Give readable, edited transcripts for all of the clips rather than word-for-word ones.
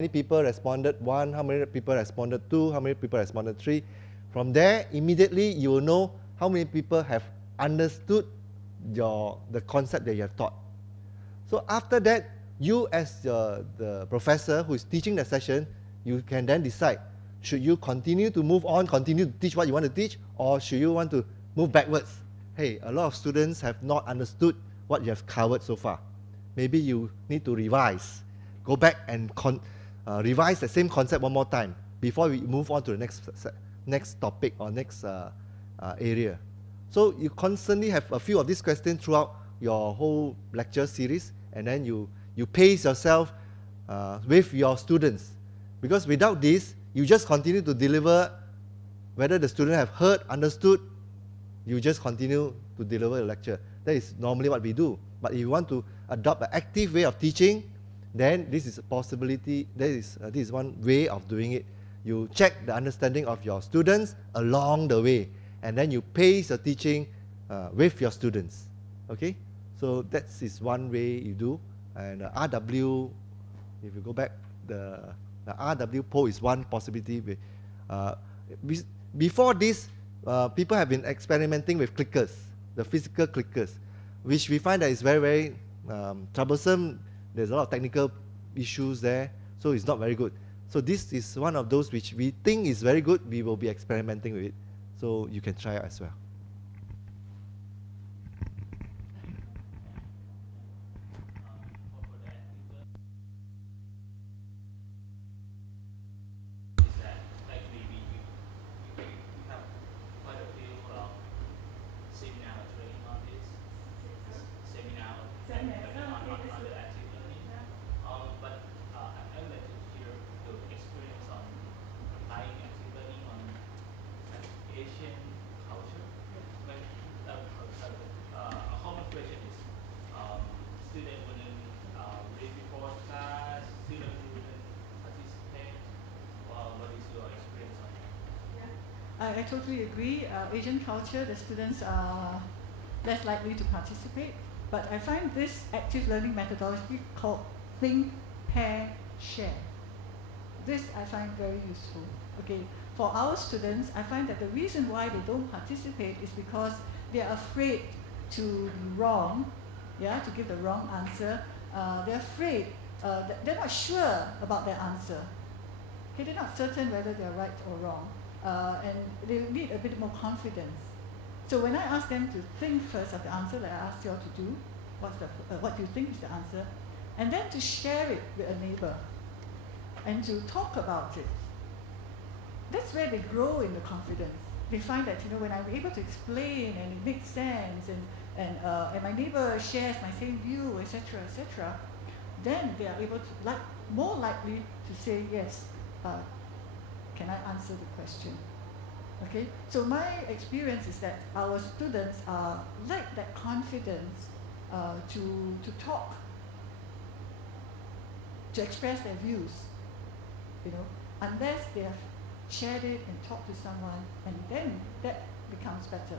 many people responded 1, how many people responded 2, how many people responded 3. From there, immediately you will know how many people have understood the concept that you have taught. So after that, you as the professor who is teaching the session, you can then decide, should you continue to move on, continue to teach what you want to teach, or should you want to move backwards? Hey, a lot of students have not understood what you have covered so far. Maybe you need to revise. Go back and revise the same concept one more time before we move on to the next topic or next area. So you constantly have a few of these questions throughout your whole lecture series, and then you pace yourself with your students. Because without this, you just continue to deliver, whether the student have heard, understood, you just continue to deliver a lecture. That is normally what we do. But if you want to adopt an active way of teaching, then this is a possibility. This is one way of doing it. You check the understanding of your students along the way, and then you pace your teaching with your students. Okay? So that is one way you do. And RW, if you go back, the RW poll is one possibility. Before this, people have been experimenting with clickers, the physical clickers, which we find that is very, very troublesome. There's a lot of technical issues there, so it's not very good. So this is one of those which we think is very good. We will be experimenting with it. So you can try it as well. I totally agree. Asian culture, the students are less likely to participate. But I find this active learning methodology called think, pair, share. This I find very useful. Okay, for our students, I find that the reason why they don't participate is because they are afraid to be wrong, to give the wrong answer. They're afraid, they're not sure about their answer. Okay, they're not certain whether they're right or wrong. And they need a bit more confidence. So when I ask them to think first of the answer that I asked you all to do, what do you think is the answer, and then to share it with a neighbor, and to talk about it, that's where they grow in the confidence. They find that, when I'm able to explain and it makes sense, and my neighbor shares my same view, etc., etc., then they are able to, more likely to say, yes, can I answer the question? Okay, so my experience is that our students lack that confidence to talk, to express their views, unless they have shared it and talked to someone, and then that becomes better.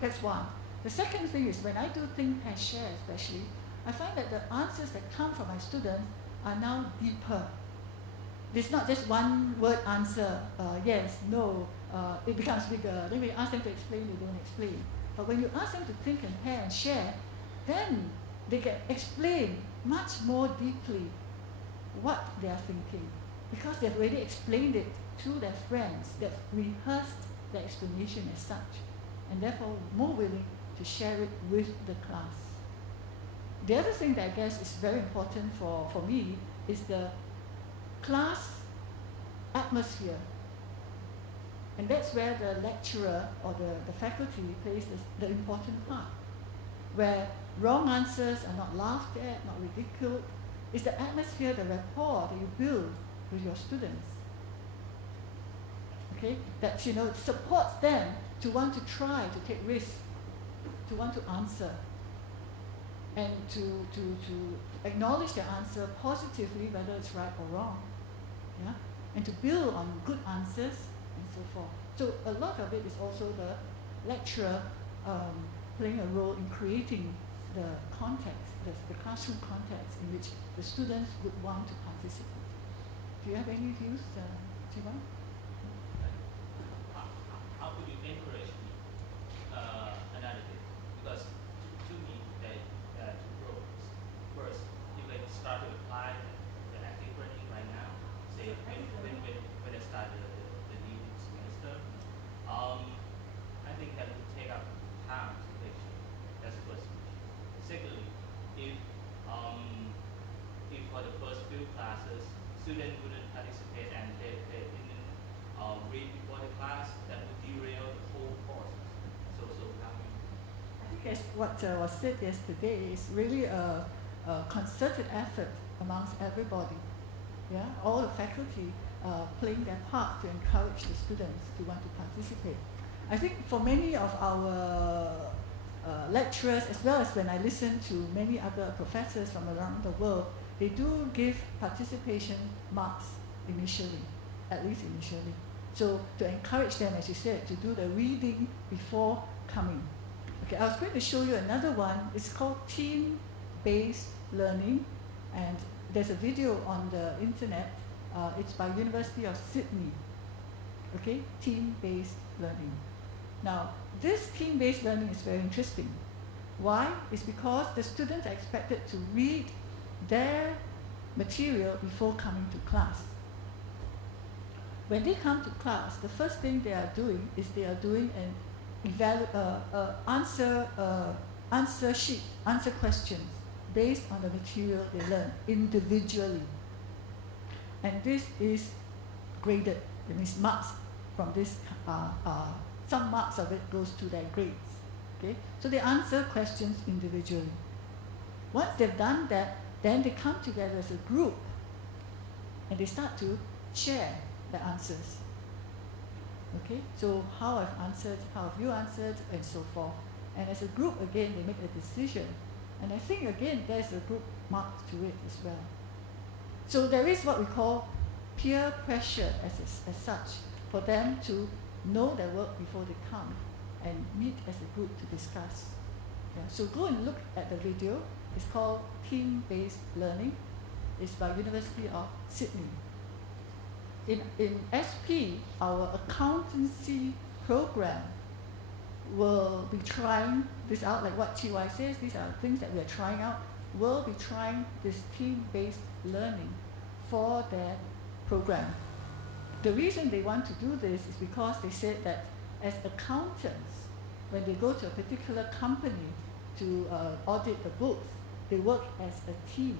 That's one. The second thing is when I do think and share especially, I find that the answers that come from my students are now deeper. It's not just one word answer, yes, no, it becomes bigger. Then when you ask them to explain, they don't explain. But when you ask them to think and pair and share, then they can explain much more deeply what they are thinking, because they've already explained it to their friends, they've rehearsed the explanation as such, and therefore more willing to share it with the class. The other thing that I guess is very important for me is the class atmosphere. And that's where the lecturer or the faculty plays the important part, where wrong answers are not laughed at, not ridiculed. It's the atmosphere, the rapport that you build with your students. Okay? That it supports them to want to try, to take risks, to want to answer, and to acknowledge their answer positively, whether it's right or wrong. Yeah? And to build on good answers and so forth. So a lot of it is also the lecturer playing a role in creating the context, the classroom context in which the students would want to participate. Do you have any views, Jiwan? How could you encourage me? Another thing, because to me, there are two problems. First, if I start to apply the active learning right now, say when I start the new semester, I think that would take up time to lecture. That's the first issue. Secondly, if for the first few classes, students wouldn't participate and they didn't read before the class, that would derail the whole course. So how we I think as what was said yesterday is really a concerted effort amongst everybody. Yeah, all the faculty playing their part to encourage the students to want to participate. I think for many of our lecturers, as well as when I listen to many other professors from around the world, they do give participation marks initially, at least initially. So to encourage them, as you said, to do the reading before coming. Okay, I was going to show you another one. It's called team-based learning, and there's a video on the internet. It's by University of Sydney. Okay, team-based learning. Now, this team-based learning is very interesting. Why? It's because the students are expected to read their material before coming to class. When they come to class, the first thing they are doing is they are doing an answer sheet, answer questions based on the material they learn individually. And this is graded. It means marks from this, some marks of it goes to their grades. Okay? So they answer questions individually. Once they've done that, then they come together as a group and they start to share the answers. Okay? So how I've answered, how have you answered, and so forth. And as a group, again, they make a decision. And I think, again, there's a group mark to it as well. So there is what we call peer pressure as such, for them to know their work before they come and meet as a group to discuss. Yeah. So go and look at the video. It's called Team-Based Learning. It's by University of Sydney. In SP, our accountancy program will be trying this out, like what TY says, these are things that we are trying out. We'll be trying this team-based learning for their program. The reason they want to do this is because they said that as accountants, when they go to a particular company to audit the books, they work as a team.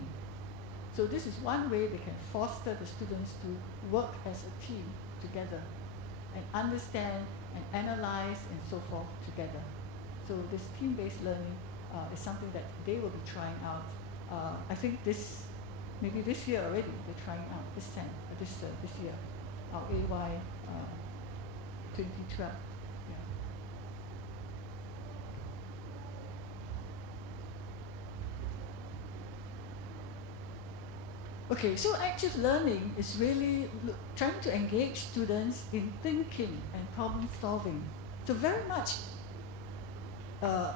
So this is one way they can foster the students to work as a team together and understand and analyze and so forth together. So this team-based learning is something that they will be trying out. I think maybe this year already, they're trying out this year, our AY 2012. Okay, so active learning is really trying to engage students in thinking and problem solving. So very much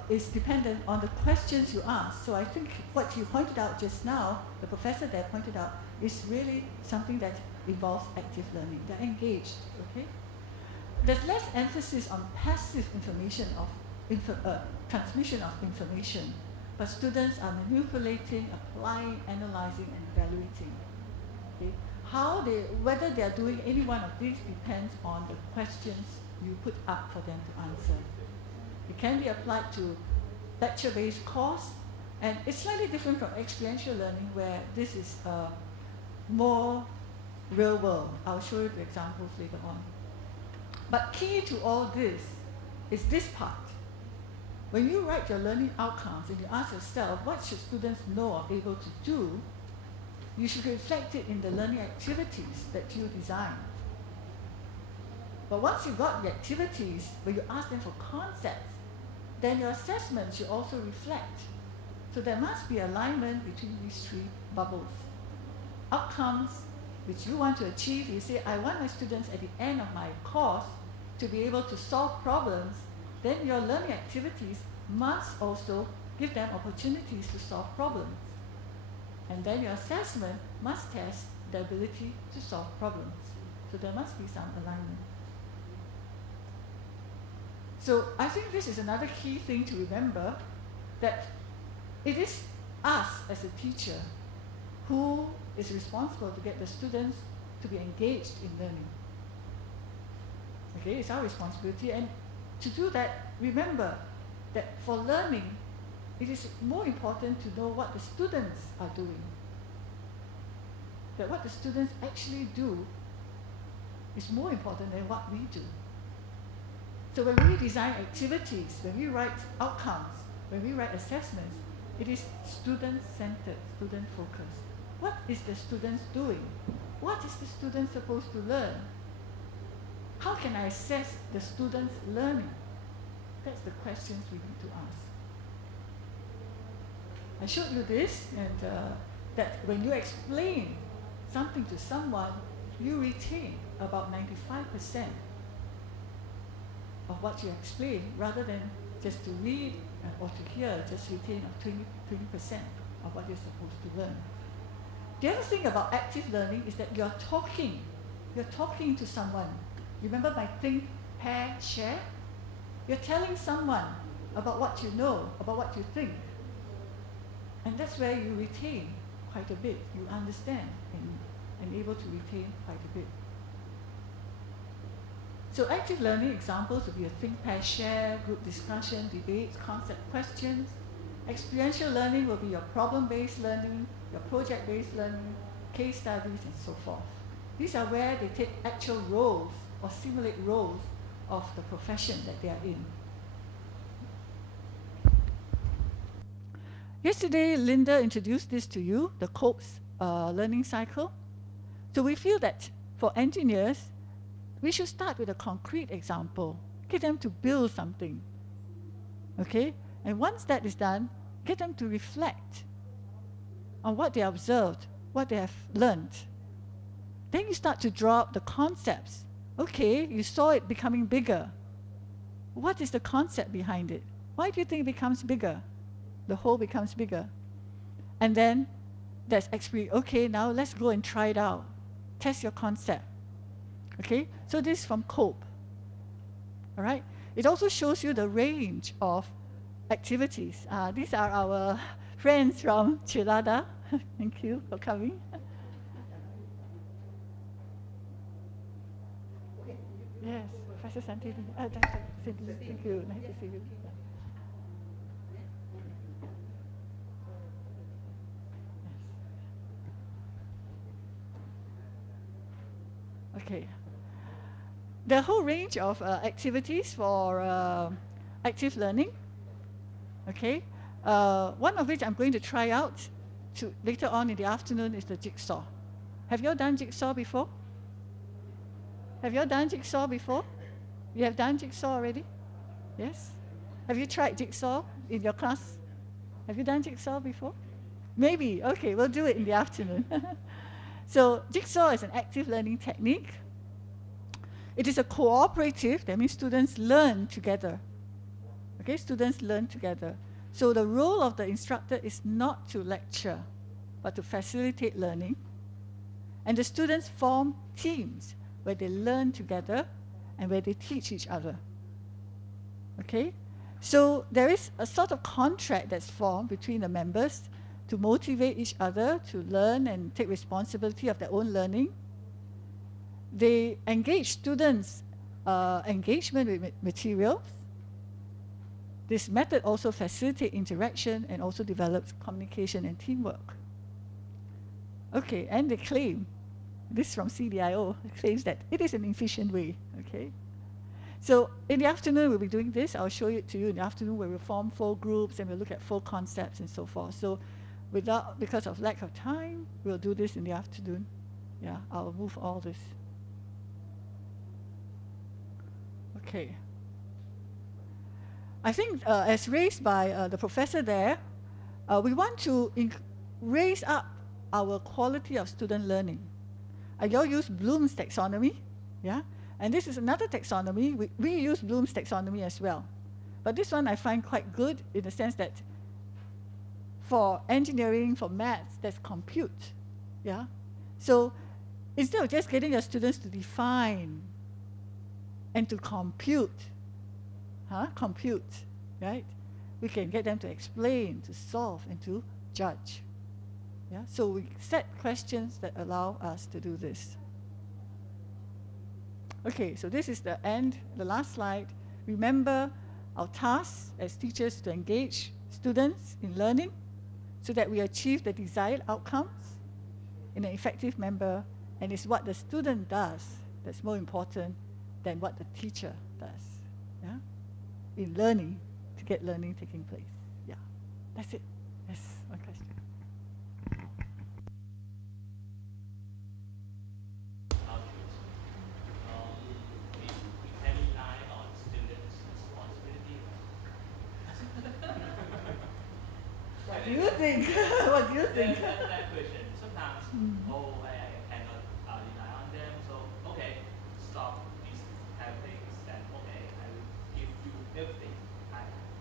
is dependent on the questions you ask. So I think what you pointed out just now, the professor there pointed out, is really something that involves active learning. They're engaged, okay? There's less emphasis on passive information transmission of information, but students are manipulating, applying, analyzing, and evaluating. Okay? Whether they are doing any one of these depends on the questions you put up for them to answer. It can be applied to lecture-based course, and it's slightly different from experiential learning, where this is more real world. I'll show you the examples later on. But key to all this is this part. When you write your learning outcomes and you ask yourself, what should students know or be able to do, you should reflect it in the learning activities that you design. But once you've got the activities, where you ask them for concepts, then your assessment should also reflect. So there must be alignment between these three bubbles. Outcomes, which you want to achieve, you say, I want my students at the end of my course to be able to solve problems. Then your learning activities must also give them opportunities to solve problems. And then your assessment must test the ability to solve problems. So there must be some alignment. So I think this is another key thing to remember, that it is us as a teacher who is responsible to get the students to be engaged in learning. Okay, it's our responsibility, and to do that, remember that for learning, it is more important to know what the students are doing. That what the students actually do is more important than what we do. So when we design activities, when we write outcomes, when we write assessments, it is student-centered, student-focused. What is the students doing? What is the student supposed to learn? How can I assess the students' learning? That's the questions we need to ask. I showed you this, and that when you explain something to someone, you retain about 95% of what you explain, rather than just to read or to hear, just retain 20% of what you're supposed to learn. The other thing about active learning is that you're talking to someone. Remember my think, pair, share? You're telling someone about what you know, about what you think. And that's where you retain quite a bit. You understand and able to retain quite a bit. So active learning examples would be a think, pair, share, group discussion, debates, concept questions. Experiential learning will be your problem-based learning, your project-based learning, case studies, and so forth. These are where they take actual roles or simulate roles of the profession that they are in. Yesterday, Linda introduced this to you, the COPES learning cycle. So we feel that for engineers, we should start with a concrete example, get them to build something, okay? And once that is done, get them to reflect on what they observed, what they have learned. Then you start to draw up the concepts. Okay, you saw it becoming bigger. What is the concept behind it? Why do you think it becomes bigger? The whole becomes bigger. And then there's experience. Okay, now let's go and try it out. Test your concept. Okay, so this is from COPE. All right, it also shows you the range of activities. These are our friends from Chilada. Thank you for coming. Yes, Professor Santini. Dr. Cindy, thank you. Nice to see you. Yes. Okay. The whole range of activities for active learning. Okay. One of which I'm going to try out later on in the afternoon is the jigsaw. Have you all done jigsaw before? Have you all done jigsaw before? You have done jigsaw already? Yes? Have you tried jigsaw in your class? Have you done jigsaw before? Maybe. Okay, we'll do it in the afternoon. So jigsaw is an active learning technique. It is a cooperative, that means students learn together. Okay, students learn together. So the role of the instructor is not to lecture, but to facilitate learning. And the students form teams where they learn together and where they teach each other. Okay? So there is a sort of contract that's formed between the members to motivate each other to learn and take responsibility of their own learning. They engage students' engagement with materials. This method also facilitates interaction and also develops communication and teamwork. Okay, and they claim, this from CDIO, claims that it is an efficient way, okay? So in the afternoon, we'll be doing this. I'll show it to you in the afternoon where we'll form 4 groups and we'll look at 4 concepts and so forth. So because of lack of time, we'll do this in the afternoon. Yeah, I'll move all this. Okay. I think as raised by the professor there, we want to raise up our quality of student learning. You all use Bloom's taxonomy, yeah? And this is another taxonomy. We use Bloom's taxonomy as well. But this one I find quite good in the sense that for engineering, for maths, that's compute, yeah? So instead of just getting your students to define and to compute, right? We can get them to explain, to solve, and to judge. Yeah? So we set questions that allow us to do this. Okay, so this is the end, the last slide. Remember our task as teachers to engage students in learning so that we achieve the desired outcomes in an effective manner, and it's what the student does that's more important than what the teacher does, yeah? In learning, to get learning taking place. Yeah, that's it. Yes, one question. We can rely on students' responsibility. What do you think? What do you think? That question. Sometimes, I cannot rely on them, so okay, stop these kind of things, and okay, I will give you everything I have.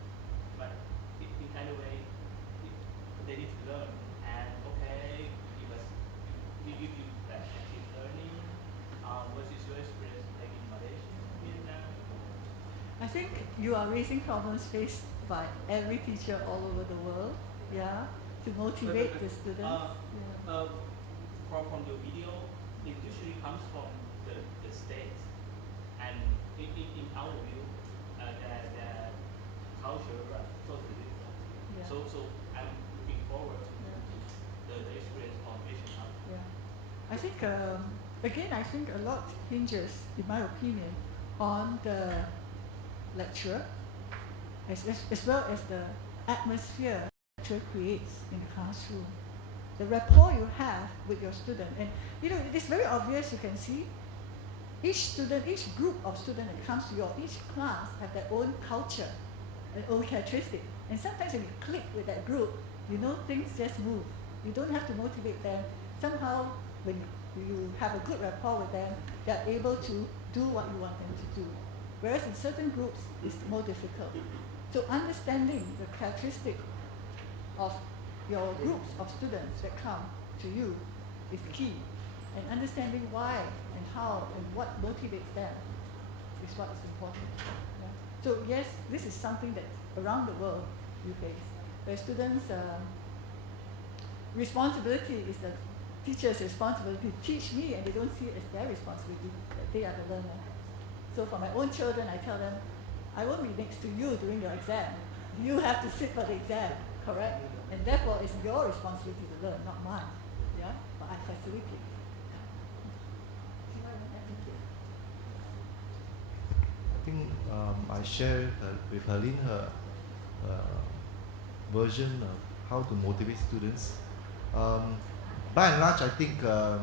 But in kind of way, they need to learn, and okay, we give you that active learning. What is your experience like in Malaysia, Vietnam? I think you are raising problems faced by every teacher all over the world, yeah, to motivate the students. From your video, it usually comes from the States, and in our view, the culture are totally different. Yeah. So I'm looking forward to the experience of Asian culture. Yeah. I think, again, I think a lot hinges, in my opinion, on the lecturer, as well as the atmosphere the lecturer creates in the classroom. The rapport you have with your student. And you know, it is very obvious, you can see, each student, each group of students that comes to each class have their own culture, their own characteristic. And sometimes when you click with that group, you know, things just move. You don't have to motivate them. Somehow, when you have a good rapport with them, they're able to do what you want them to do. Whereas in certain groups, it's more difficult. So understanding the characteristic of your groups of students that come to you is key. And understanding why and how and what motivates them is what is important. Yeah? So yes, this is something that around the world you face. Where students' responsibility is the teacher's responsibility to teach me, and they don't see it as their responsibility, that they are the learner. So for my own children, I tell them, I won't be next to you during your exam. You have to sit for the exam, correct? And therefore, it's your responsibility to learn, not mine. Yeah? But I facilitate. I think I share with Helene her version of how to motivate students. By and large, I think the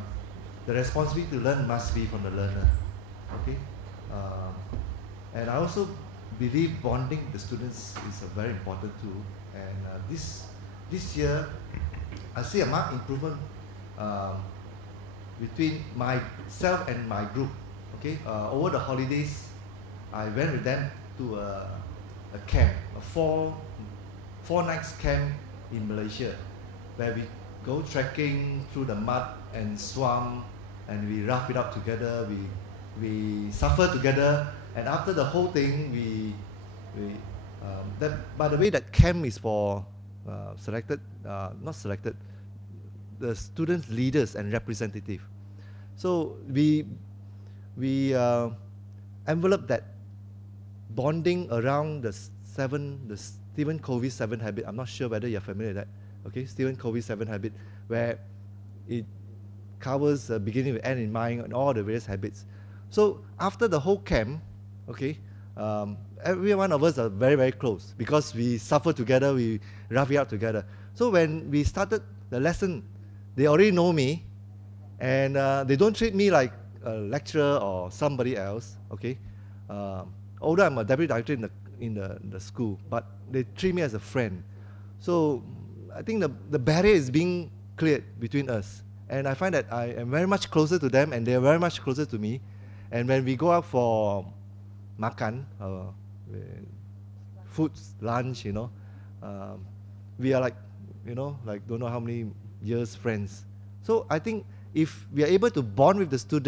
responsibility to learn must be from the learner. Okay, and I also believe bonding the students is a very important tool. And this year, I see a marked improvement between myself and my group. Okay, over the holidays, I went with them to a camp, a four nights camp in Malaysia, where we go trekking through the mud and swamp, and we rough it up together. We suffer together, and after the whole thing, by the way, that camp is for not selected, the students' leaders and representative. So we envelop that bonding around the Stephen Covey's 7 habit. I'm not sure whether you're familiar with that. Okay, Stephen Covey's 7 habit, where it covers beginning with end in mind and all the various habits. So after the whole camp, okay, every one of us are very, very close because we suffer together, we rough it out together. So when we started the lesson, they already know me, and they don't treat me like a lecturer or somebody else. Okay, although I'm a deputy director in the school, but they treat me as a friend. So I think the barrier is being cleared between us, and I find that I am very much closer to them, and they are very much closer to me. And when we go out for makan, food, lunch, we are like, like don't know how many years friends. So I think if we are able to bond with the student,